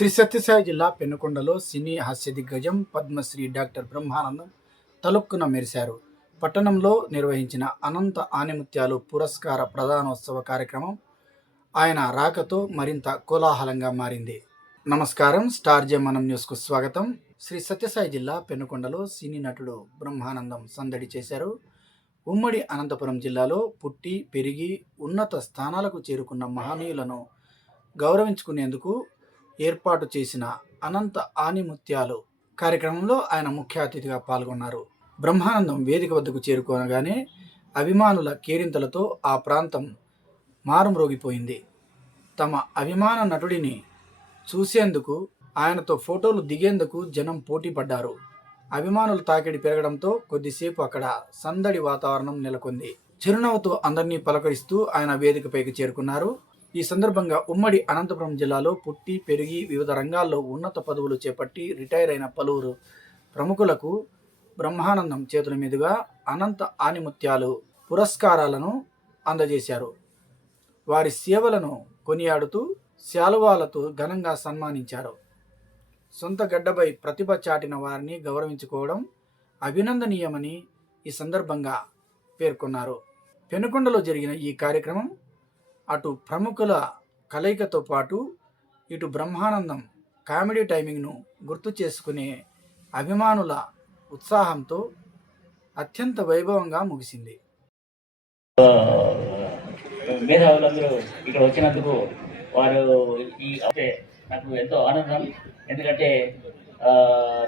శ్రీ సత్యసాయి జిల్లా పెనుకొండలో సినీ హాస్య దిగ్గజం పద్మశ్రీ డాక్టర్ బ్రహ్మానందం తలుక్కున మెరిశారు. పట్టణంలో నిర్వహించిన అనంత ఆణిముత్యాలు పురస్కార ప్రదానోత్సవ కార్యక్రమం ఆయన రాకతో మరింత కోలాహలంగా మారింది. నమస్కారం, స్టార్ జే మనం న్యూస్కు స్వాగతం. శ్రీ సత్యసాయి జిల్లా పెనుకొండలో సినీ నటుడు బ్రహ్మానందం సందడి చేశారు. ఉమ్మడి అనంతపురం జిల్లాలో పుట్టి పెరిగి ఉన్నత స్థానాలకు చేరుకున్న మహనీయులను గౌరవించుకునేందుకు ఏర్పాటు చేసిన అనంత ఆణిముత్యాలు కార్యక్రమంలో ఆయన ముఖ్య అతిథిగా పాల్గొన్నారు. బ్రహ్మానందం వేదిక వద్దకు చేరుకోనగానే అభిమానుల కేరింతలతో ఆ ప్రాంతం మారుమ్రోగిపోయింది. తమ అభిమాన నటుడిని చూసేందుకు, ఆయనతో ఫోటోలు దిగేందుకు జనం పోటీ పడ్డారు. అభిమానుల తాకిడి పెరగడంతో కొద్దిసేపు అక్కడ సందడి వాతావరణం నెలకొంది. చిరునవ్వుతో అందరినీ పలకరిస్తూ ఆయన వేదికపైకి చేరుకున్నారు. ఈ సందర్భంగా ఉమ్మడి అనంతపురం జిల్లాలో పుట్టి పెరిగి వివిధ రంగాల్లో ఉన్నత పదవులు చేపట్టి రిటైర్ అయిన పలువురు ప్రముఖులకు బ్రహ్మానందం చేతుల మీదుగా అనంత ఆణిముత్యాలు పురస్కారాలను అందజేశారు. వారి సేవలను కొనియాడుతూ శాలువాలతో ఘనంగా సన్మానించారు. సొంత గడ్డపై ప్రతిభ చాటిన వారిని గౌరవించుకోవడం అభినందనీయమని ఈ సందర్భంగా పేర్కొన్నారు. పెనుకొండలో జరిగిన ఈ కార్యక్రమం అటు ప్రముఖుల కలయికతో పాటు ఇటు బ్రహ్మానందం కామెడీ టైమింగ్ను గుర్తు చేసుకునే అభిమానుల ఉత్సాహంతో అత్యంత వైభవంగా ముగిసింది. మేధావులందరూ ఇక్కడ వచ్చినందుకు వారు నాకు ఎంతో ఆనందం. ఎందుకంటే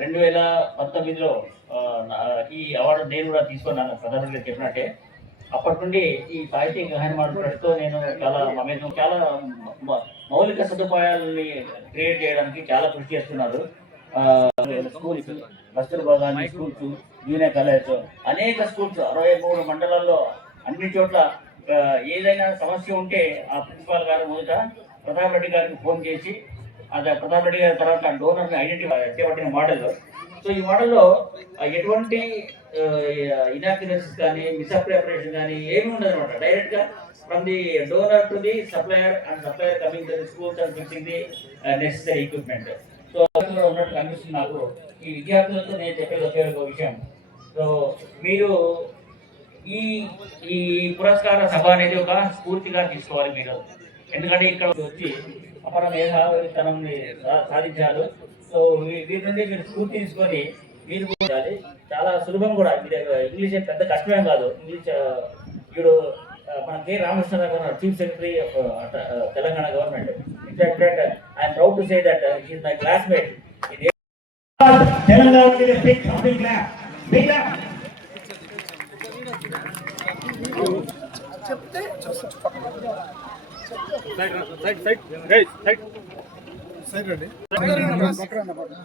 2019లో ఈ అవార్డు నేను కూడా తీసుకున్నాను. ప్రధానంగా చెప్పినట్టే అప్పటి నుండి ఈ సాహిత్య గహన మాట్లాడుతూ నేను చాలా మౌలిక సదుపాయాలని క్రియేట్ చేయడానికి చాలా కృషి చేస్తున్నారు. Schools, Kasturba Gandhi schools, junior college, అనేక స్కూల్స్ 63 మండలాల్లో అన్ని చోట్ల ఏదైనా సమస్య ఉంటే ఆ ప్రిన్సిపాల్ గారు మొదట ప్రతాప్ రెడ్డి గారికి ఫోన్ చేసి, అది ప్రతాప్ రెడ్డి గారి తర్వాత డోనర్ని ఐడెంటిఫై చేపట్టిన మోడల్. సో ఈ మోడల్లో ఎటువంటి ఇనాక్యురేషన్స్ కానీ మిస్అప్రిపరేషన్ కానీ ఏమి ఉండదు అనమాట. డైరెక్ట్గా from the donor to the supplier and supplier coming to the schools and fixing the necessary equipment. So ఉన్నట్టు కనిపిస్తుంది నాకు. ఈ విద్యార్థులతో నేను చెప్పేది ఒకే ఒక విషయం. సో మీరు ఈ పురస్కార సభ అనేది ఒక స్ఫూర్తిగా తీసుకోవాలి మీరు. ఎందుకంటే ఇక్కడ వచ్చి అపర మేధావితనాన్ని సాధించారు. సో వీరి నుండి మీరు స్ఫూర్తి తీసుకొని మీరు కూడా చాలా సులభం కూడా. ఇంగ్లీష్ పెద్ద కష్టమేం కాదు. ఇంగ్లీష్ ఇప్పుడు మన కె రామకృష్ణ గారు chief secretary of Telangana government. In fact I'm proud to say that he is my classmate. Telangana కి బిగ్ క్లాప్. చెప్తే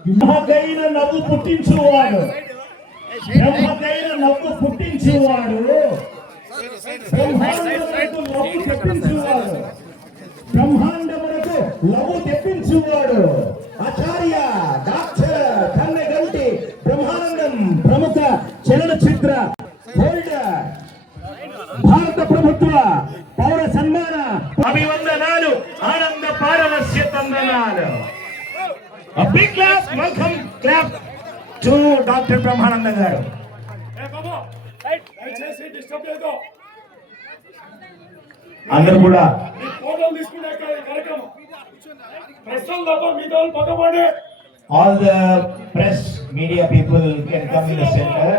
బ్రహ్మదైన నవ్వు పుట్టించువాడు, బ్రహ్మదైన నవ్వు పుట్టించువాడు, బ్రహ్మాండములకు లవ్వు తెప్పించువాడు, బ్రహ్మాండములకు లవ్వు తెప్పించువాడు ఆచార్య డాక్టర్ కన్నెగంటి బ్రహ్మానందం, ప్రముఖ చలనచిత్ర హోల్డర్, భారత ప్రభుత్వ పౌర సన్మాన అభివందనాలు, ఆనంద పారవస్య తందనాలు. A big clap, welcome clap to Dr. Brahmanandam గారు. అందరూ కూడా all the press media people can come in the center.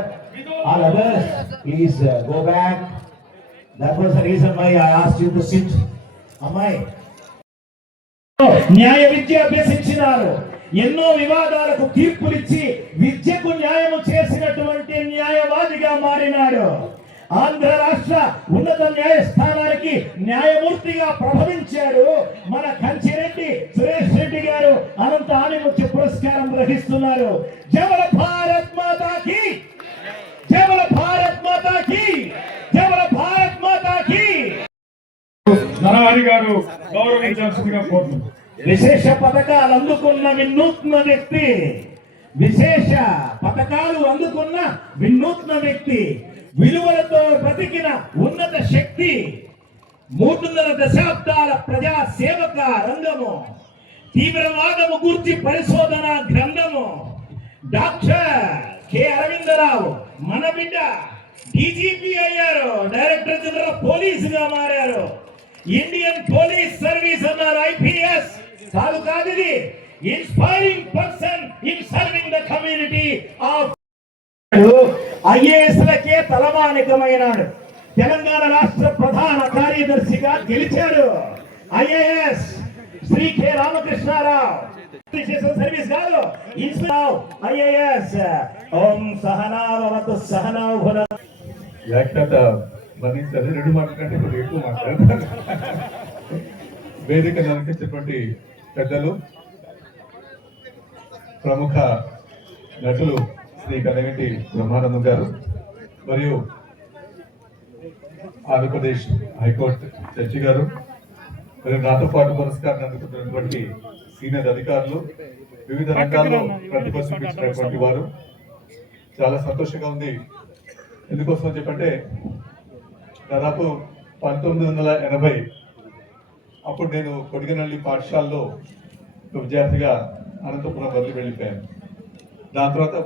All others please go back. That was the reason why I asked you to sit. అమ్మాయి న్యాయ విద్య అభ్యసించినారు. ఎన్నో వివాదాలకు తీర్పులిచ్చి విద్యకు న్యాయము చేసినటువంటి న్యాయవాదిగా మారినాడు. ఆంధ్ర రాష్ట్ర ఉన్నత న్యాయస్థానానికి న్యాయమూర్తిగా ప్రభవించాడు. మన కంచిరెడ్డి సురేష్ రెడ్డి గారు అనంత ఆణిముత్య పురస్కారం గ్రహిస్తున్నారు. జవల భారత్ మాతాకి, జవల భారత్ మాతాకి, జవల భారత్ మాతాకి. నరహరి గారు గౌరవించాల్సిందిగా కోరుతున్నాను. విశేష పథకాలు అందుకున్న వినూత్న వ్యక్తి, విశేష పథకాలు అందుకున్న వినూత్న వ్యక్తి, విలువలతో బ్రతికిన ఉన్నత శక్తి, 3.5 దశాబ్దాల ప్రజా సేవక రంగము, తీవ్రవాదము గూర్చి పరిశోధన గ్రంథము డాక్టర్ కె అరవిందరావు మన బిడ్డ డీజీపీ అయ్యారు, డైరెక్టర్ జనరల్ పోలీసుగా మారారు, ఇండియన్ పోలీస్ సర్వీస్ అన్నారు, ఐపీఎస్ కాదు కాదు, ఇది inspiring person in serving the community of IAS లకే తలమానికమైనాడు. తెలంగాణ రాష్ట్ర ప్రధాన కార్యదర్శిగా గెలిచాడు. IAS Shri K Ramakrishna Rao service కాదు, ఐఏఎస్. ఓం సహనావతు సహనౌ భునక్తు. వ్యాఖ్యాత మరణించారు. 2 మాటల కంటే కొద్దిగా ఎక్కువ మాట్లాడతారు. వేదిక అలంకరించినటువంటి పెద్దలు, ప్రముఖ నటులు శ్రీ కన్నగంటి బ్రహ్మానందం గారు మరియు ఆంధ్రప్రదేశ్ హైకోర్టు జడ్జి గారు మరియు నాతో పాటు పురస్కారం అందుకున్నటువంటి సీనియర్ అధికారులు, వివిధ రంగాల్లో ప్రతిభ చూపించినటువంటి వారు, చాలా సంతోషంగా ఉంది. ఎందుకోసం చెప్పంటే దాదాపు 1980 అప్పుడు నేను కొడిగనల్లి పాఠశాలలో ఒక విద్యార్థిగా అనంతపురం వదిలి వెళ్ళిపోయాను. దాని తర్వాత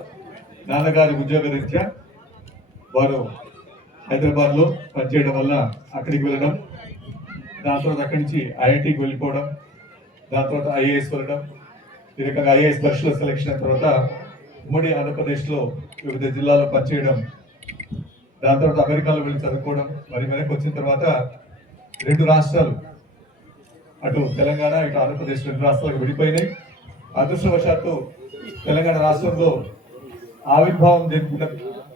నాన్నగారి ఉద్యోగ రీత్యా వారు హైదరాబాద్లో పనిచేయడం వల్ల అక్కడికి వెళ్ళడం, దాని తర్వాత అక్కడి నుంచి ఐఐటికి వెళ్ళిపోవడం, దాని తర్వాత ఐఏఎస్ వెళ్ళడం, ఈ రకంగా ఐఏఎస్ పరీక్షల సెలెక్షన్ అయిన తర్వాత ఉమ్మడి ఆంధ్రప్రదేశ్లో వివిధ జిల్లాలో పనిచేయడం, దాని తర్వాత అమెరికాలో వెళ్ళి చదువుకోవడం, మరి వెనక్కి వచ్చిన తర్వాత 2 రాష్ట్రాలు, అటు తెలంగాణ ఇటు ఆంధ్రప్రదేశ్ 2 రాష్ట్రాలకు విడిపోయినాయి. అదృష్టవశాత్తు తెలంగాణ రాష్ట్రంలో ఆవిర్భావం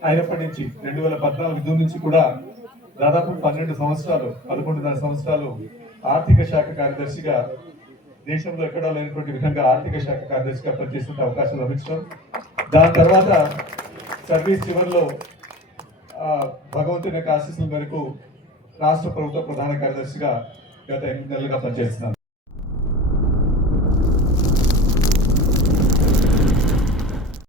అయినప్పటి నుంచి 2014 జూన్ నుంచి కూడా దాదాపు 11.5 సంవత్సరాలు ఆర్థిక శాఖ కార్యదర్శిగా, దేశంలో ఎక్కడా లేనటువంటి విధంగా ఆర్థిక శాఖ కార్యదర్శిగా పనిచేసే అవకాశం లభించడం, దాని తర్వాత సర్వీస్ చివరిలో భగవంతుని యొక్క ఆశీస్సుల మేరకు రాష్ట్ర ప్రభుత్వ ప్రధాన కార్యదర్శిగా గత 8 నెలలుగా పనిచేస్తున్నాను.